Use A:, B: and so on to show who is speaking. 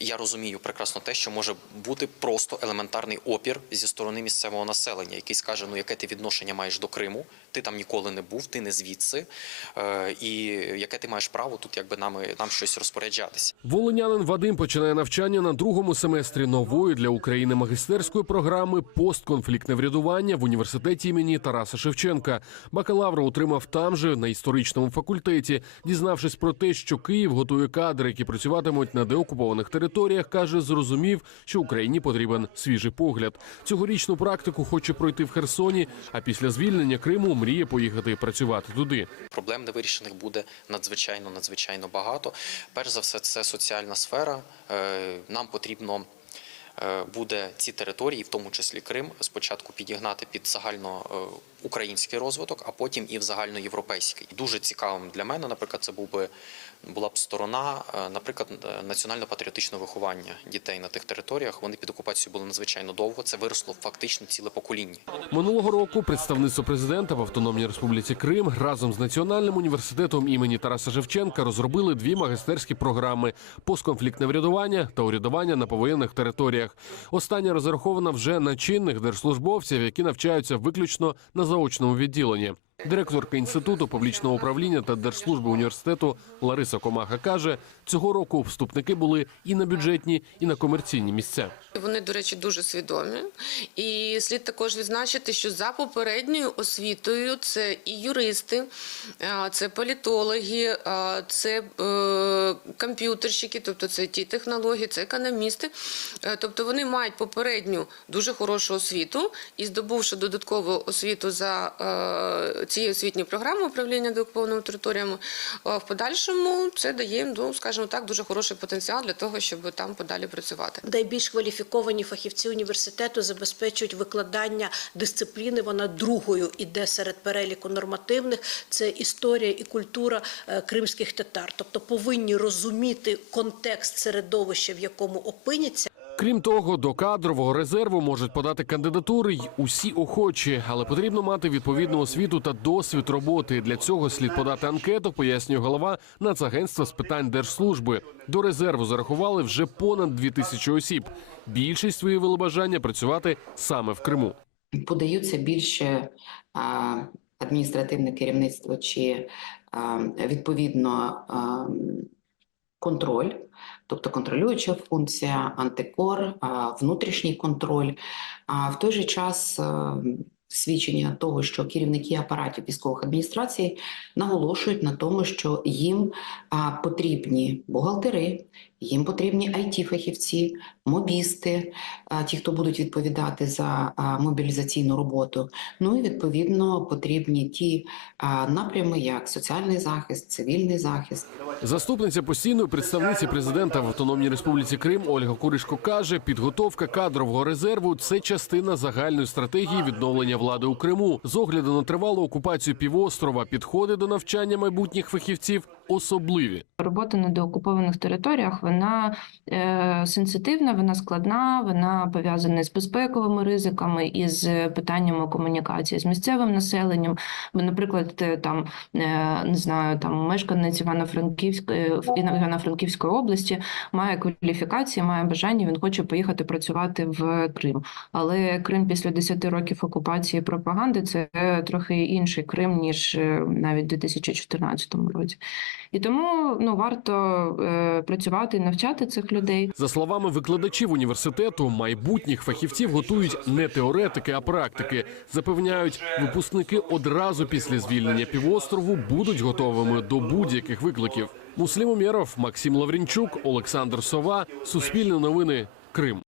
A: Я розумію прекрасно те, що може бути просто елементарний опір зі сторони місцевого населення, який скаже: ну яке ти відношення маєш до Криму? Ти там ніколи не був, ти не звідси, е, і яке ти маєш право тут, якби нами нам щось розпоряджатися.
B: Волинянин Вадим починає навчання на другому семестрі нової для України магістерської програми постконфліктне врядування в університеті імені Тараса Шевченка. Бакалавра отримав там же на історичному факультеті. Дізнавшись про те, що Київ готує кадри, які працюватимуть на деокупованих територіях, каже, зрозумів, що Україні потрібен свіжий погляд. Цьогорічну практику хоче пройти в Херсоні, а після звільнення Криму мріє поїхати працювати туди.
A: Проблем невирішених буде надзвичайно надзвичайно багато. Перш за все, це соціальна сфера. Е, Нам потрібно. Е, Буде ці території, в тому числі Крим, спочатку підігнати під загальноукраїнський розвиток, а потім і в загальноєвропейський. Дуже цікавим для мене, наприклад, це був би була б сторона, е, наприклад, е, національно-патріотичного виховання дітей на тих територіях. Вони під окупацією були надзвичайно довго. Це виросло фактично ціле покоління.
B: Минулого року представництво президента в Автономній Республіці Крим разом з Національним університетом імені Тараса Шевченка розробили дві магістерські програми: постконфліктне врядування та урядування на повоєнних територіях. Остання розрахована вже на чинних держслужбовців, які навчаються виключно на заочному відділенні. Директорка інституту публічного управління та держслужби університету Лариса Комаха каже, цього року вступники були і на бюджетні, і на комерційні місця.
C: Вони, до речі, дуже свідомі. І слід також відзначити, що за попередньою освітою це і юристи, це політологи, це е, комп'ютерщики, тобто це ті технології, це економісти. Е, Тобто вони мають попередню дуже хорошу освіту і здобувши додаткову освіту за цією освітньою програмою управління деокупованими територіями, в подальшому це дає ну скажімо так, дуже хороший потенціал для того, щоб там подалі працювати.
D: Найбільш кваліфіковані фахівці університету забезпечують викладання дисципліни. Вона другою іде серед переліку нормативних. Це історія і культура е, кримських татар. Тобто повинні розуміти контекст середовища, в якому опиняться.
B: Крім того, до кадрового резерву можуть подати кандидатури й усі охочі, але потрібно мати відповідну освіту та досвід роботи. Для цього слід подати анкету, пояснює голова Нацагентства з питань держслужби. До резерву зарахували вже понад дві тисячі осіб. Більшість виявили бажання працювати саме в Криму.
E: подаються більше адміністративне керівництво чи відповідно контроль, тобто контролююча функція, антикор, внутрішній контроль. А в той же час свідчення того, що керівники апаратів військових адміністрацій наголошують на тому, що їм потрібні бухгалтери, їм потрібні it фахівці мобісти, ті, хто будуть відповідати за мобілізаційну роботу. Ну і відповідно потрібні ті напрями, як соціальний захист, цивільний захист.
B: Заступниця постійної представниці президента в Автономній Республіці Крим Ольга Куришко каже, підготовка кадрового резерву це частина загальної стратегії відновлення влади у Криму. З огляду на тривалу окупацію півострова підходи до навчання майбутніх фахівців особливі.
F: Робота на деокупованих територіях вона е, сенситивна, вона складна, вона пов'язана з безпековими ризиками і з питаннями комунікації з місцевим населенням. Бо, наприклад, е, там е, не знаю, там мешканець Івано-Франківської в Івано-Франківської області має кваліфікації, має бажання. Він хоче поїхати працювати в Крим. Але Крим після 10 років окупації пропаганди це трохи інший Крим ніж е, навіть у 2014 році. І тому ну варто е, працювати і навчати цих людей.
B: За словами викладачів університету, майбутніх фахівців готують не теоретики, а практики. Запевняють, випускники одразу після звільнення півострову будуть готовими до будь-яких викликів. Муслім Умєров, Максим Лаврінчук, Олександр Сова, Суспільне новини, Крим.